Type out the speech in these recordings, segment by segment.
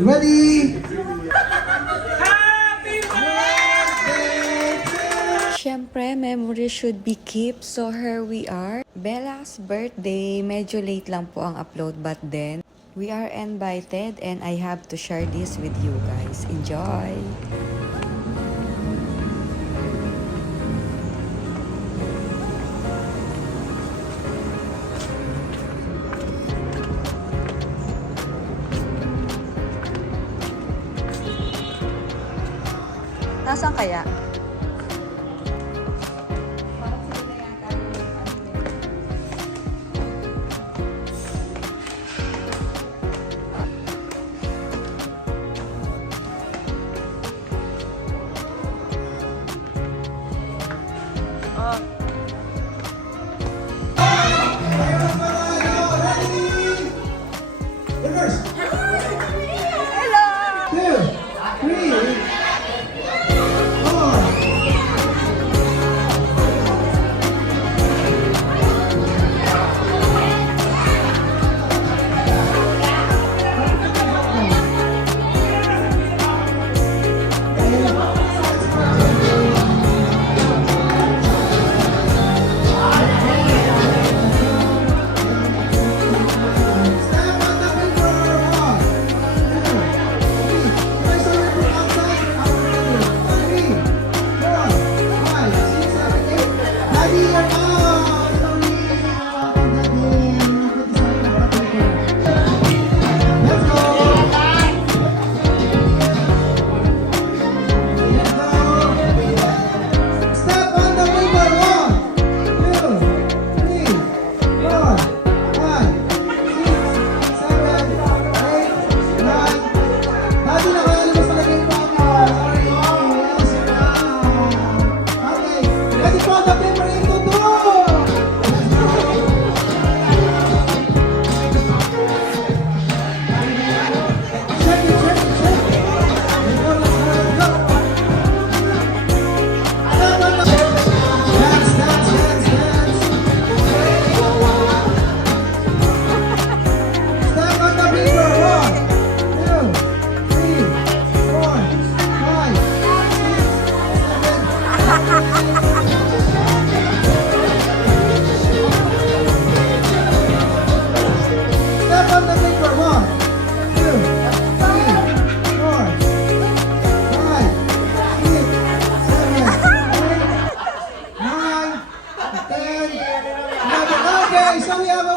Ready? Siyempre, memory should be kept. So here we are. Bella's birthday. Medyo late lang po ang upload, but then we are invited and I have to share this with you guys. Enjoy! Nasaan kaya?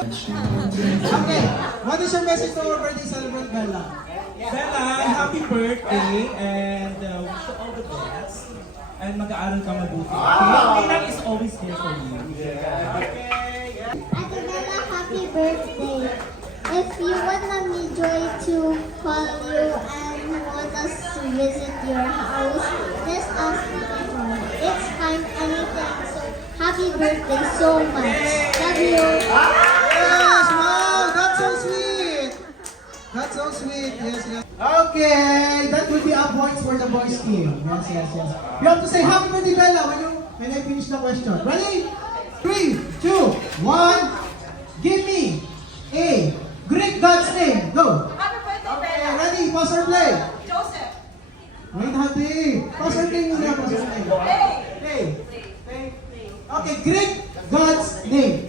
Okay, what is your message to our birthday celebrant, Bella? Bella, happy birthday and wish you all the best. And mag-aaral ka mabuti. Pinang is always here for you. Ate Bella, happy birthday. If you want Mami Joy to call you and want us to visit your house, just ask Mami Joy. It's fine, anything. So, happy birthday so much. Love you. Yes, wow, that's so sweet. That's so sweet. Yes, yes. Okay, that will be a points for the boys team. Yes, yes, yes. You have to say happy birthday, Bella, when I finish the question. Ready? 3, 2, 1. Give me a Greek God's name. Go. Happy birthday, Okay, Bella. ready? Pause or play? Joseph. Wait, hati. Pause or play muna. Pause or play. Play. Okay, Greek God's name.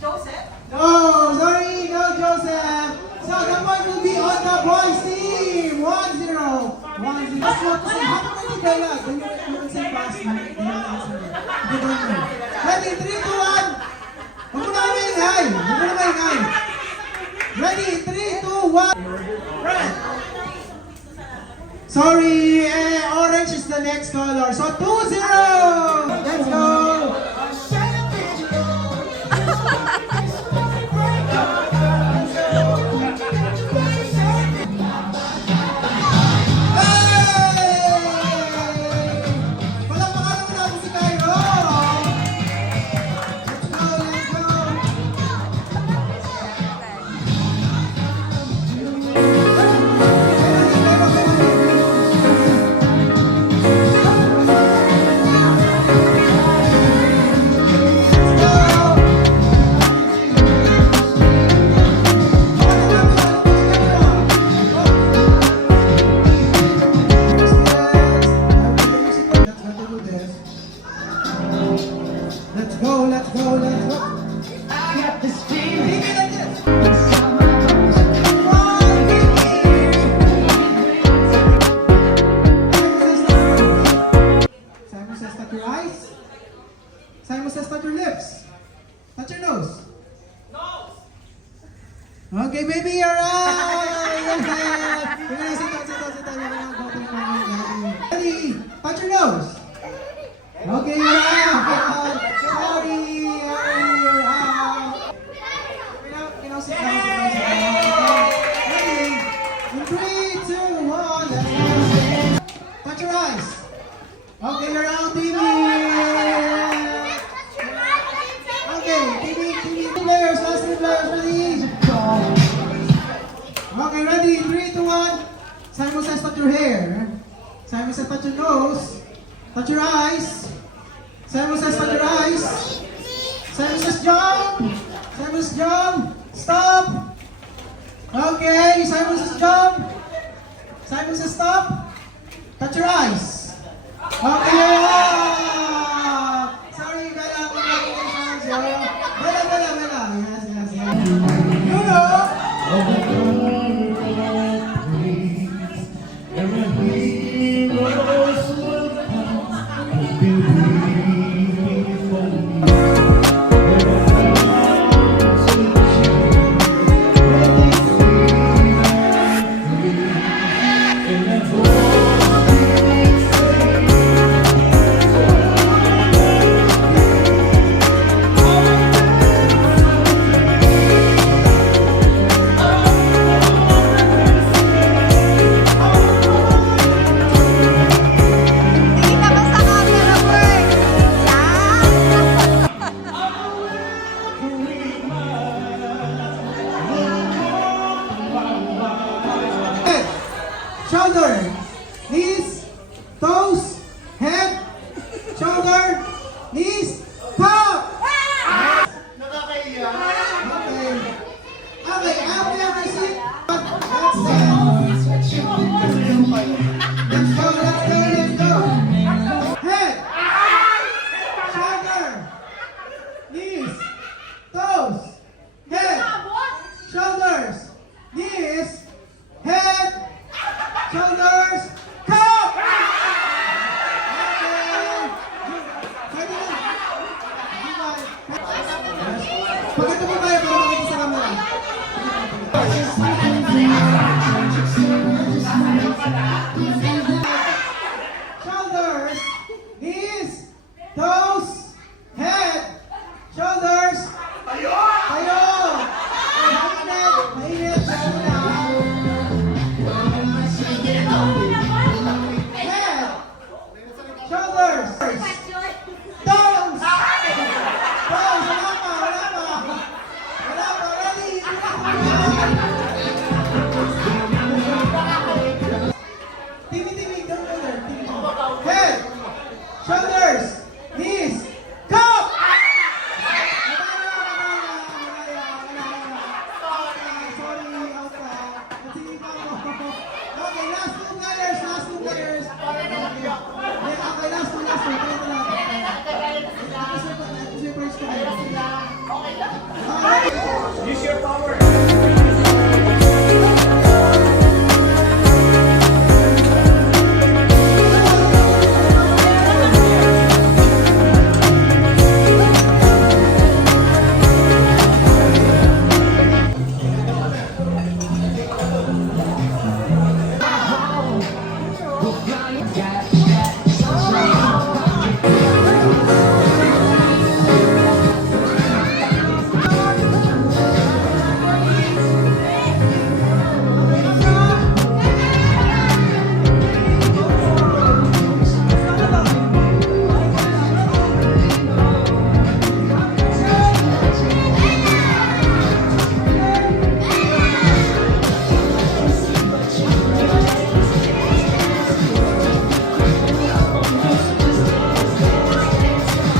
Joseph. No, sorry, no, Joseph. So the point will be on the boys team. 1-0. 1-0. Just want to say happy birthday, Bella. Then you will say pass. You will answer it. You don't know. Ready? 3, 2, 1. Huwag mo na kami ingay. Huwag mo na kami ingay. Ready? 3, 2, 1. Red. Sorry, orange is the next color. So 2-0. Let's go. Okay, baby, you're out! Yeah! Sit down. Ready? Touch your nose. Okay, you're out! Sorry, you're out! Sit down. Ready? In 3, 2, 1, let's go. Touch your eyes. Okay, you're out, TV. Okay, TV players, last 3 players, ready? Okay, ready? 3, 2, 1. Simon says touch your hair. Simon says touch your nose. Touch your eyes. Simon says touch your eyes. Simon says jump. Simon says jump. Stop. Okay, Simon says jump. Simon says stop. Touch your eyes. Okay. Sorry, Bella. Congratulations. Bella. Yes. You know. Tingin naman sa camera, Bert. Head, shoulder, knees, toes, head, shoulder, knees, top. Okay. Okay, after every sit, let's go. Head, shoulder, knees, toes, head, shoulders, knees, head, shoulders, top! Pagkita mo tayo para makita sa camera. Shoulders, knees, toes, head, shoulders, tayo! Mainit! Head, shoulders, toes, wala pa, ready? Timmy, don't go there. Head, shoulders, knees, top! Okay, last two players. Okay, last two. Use your power.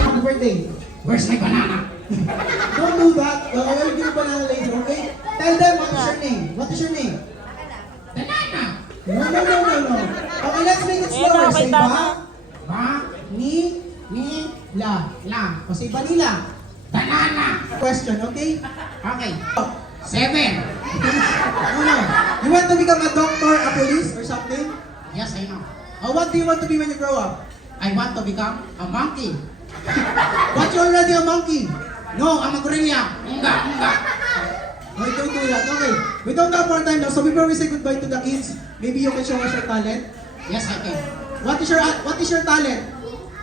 Happy birthday. Where's my banana? Don't do that. I will give you banana later, okay? Tell them what is your name. What is your name? Banana! No. Okay, let's make it slower. Say ba, Ba? ni, la. La. O say vanilla. Banana! Question, okay? Okay. 7. Ano? You want to become a doctor, a police, or something? Yes, I know. Or what do you want to be when you grow up? I want to become a monkey. But you're already a monkey. No, I'm a gorilla. Unga. Okay, don't do that. Okay. We don't have more time now. So before we say goodbye to the kids, maybe you can show us your talent. Yes, I can. What is your talent?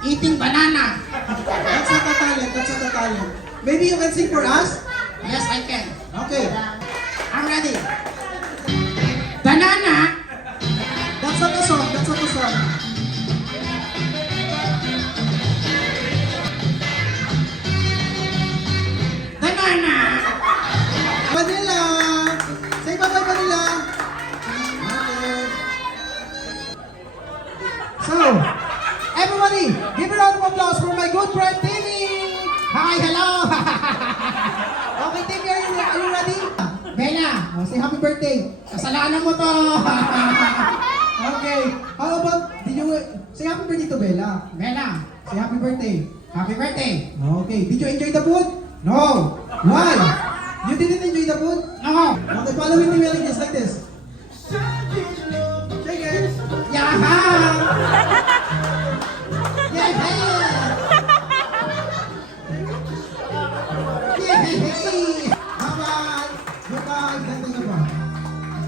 Eating banana. That's not a talent. That's not a talent. Maybe you can sing for us? Yes, I can. Okay. I'm ready. Banana. That's not a song. That's not a song. Banana. Manila! Say bye-bye, Manila! Okay. So, everybody, give a round of applause for my good friend, Timmy! Hi, hello. Okay, Timmy, are you ready? Bella, Oh, say happy birthday. kasalanan mo to. Okay, how about, did you, say happy birthday to Bella. Bella, Say happy birthday. happy birthday. Okay, did you enjoy the food? No! Why? You didn't enjoy the food? No. Okay, follow with me like this. Shake it. Yaha. Yay! Bye-bye! Goodbye! Ganda na ba?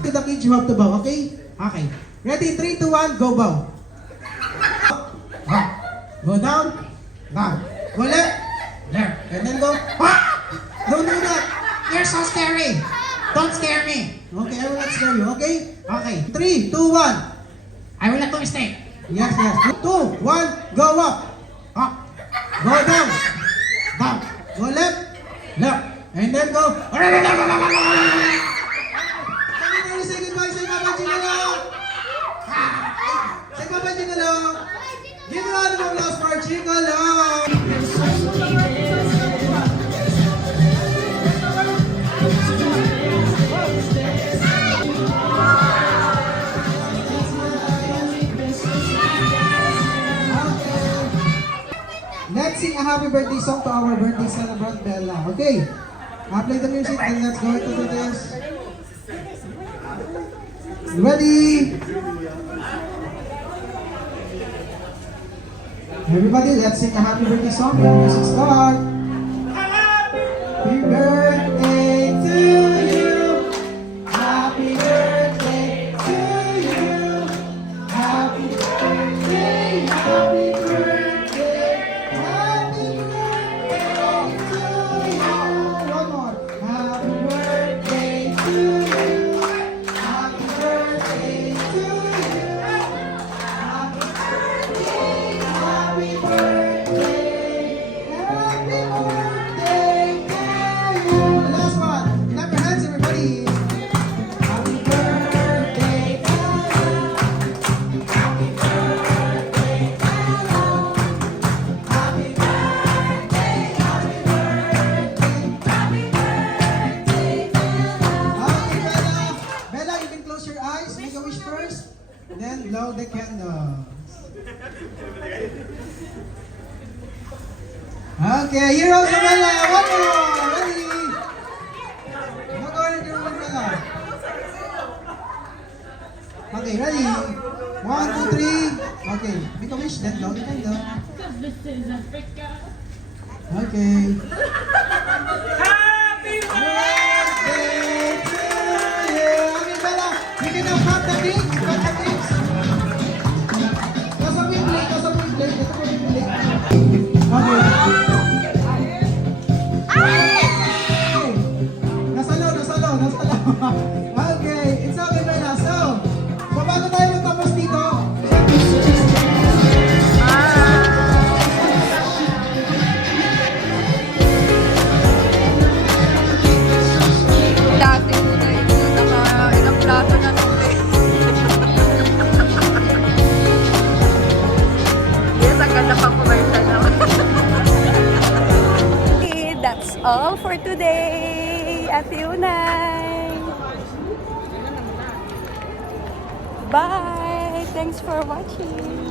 To the kids, you have to bow, okay? Okay. Ready? 3, 2, 1, go bow. Up. Go down. Down. Go left. There. And then go. Ah! Don't do that. You're so scary. Don't scare me. Okay, I will not scare you, okay? Okay. 3, 2, 1. I will let you stay. Yes, yes. 2, 1, go up. Up. Go down. Down. Go left. Left. And then go. Everybody say goodbye. Say bye-bye, Jingalong. Say bye-bye, Jingalong. Give a round of applause for Jingalong. Let's sing a happy birthday song to our birthday celebrant Bella. Okay. Play the music and let's go into this. Ready? Everybody, let's sing a happy birthday song. When the music start. Happy birthday to you. Happy birthday to you. Happy birthday. Happy birthday. Happy birthday to you. One more. Happy birthday to you. Happy birthday to you. Happy birthday. Happy birthday. Happy birthday to you. Last one. Clap your hands, everybody. Happy birthday, Ella. Happy birthday, Ella. Happy birthday, happy birthday, happy birthday, Bella. Okay, Bella. Bella, you can close your eyes, make a wish first, then blow the candles. Okay, here goes Bella. One more. Ready? Not going to room, Bella. Okay, ready? 1, 2, 3. Okay, make a wish, then blow the candle. Okay. Happy Birthday to you. Okay, Bella, you can now cut the cake. Cut the cakes. Nasa mo yung plate, nasa mo yung plate. Ito po yung plate. Okay. Nasa law. Okay, it's okay, Bella. So paano tayo magtapos dito? Dati ko na ito, ilang plato na nung Yes, ang ganda pang commercial naman. Okay, that's all for today. Atiunay. Bye. Thanks for watching.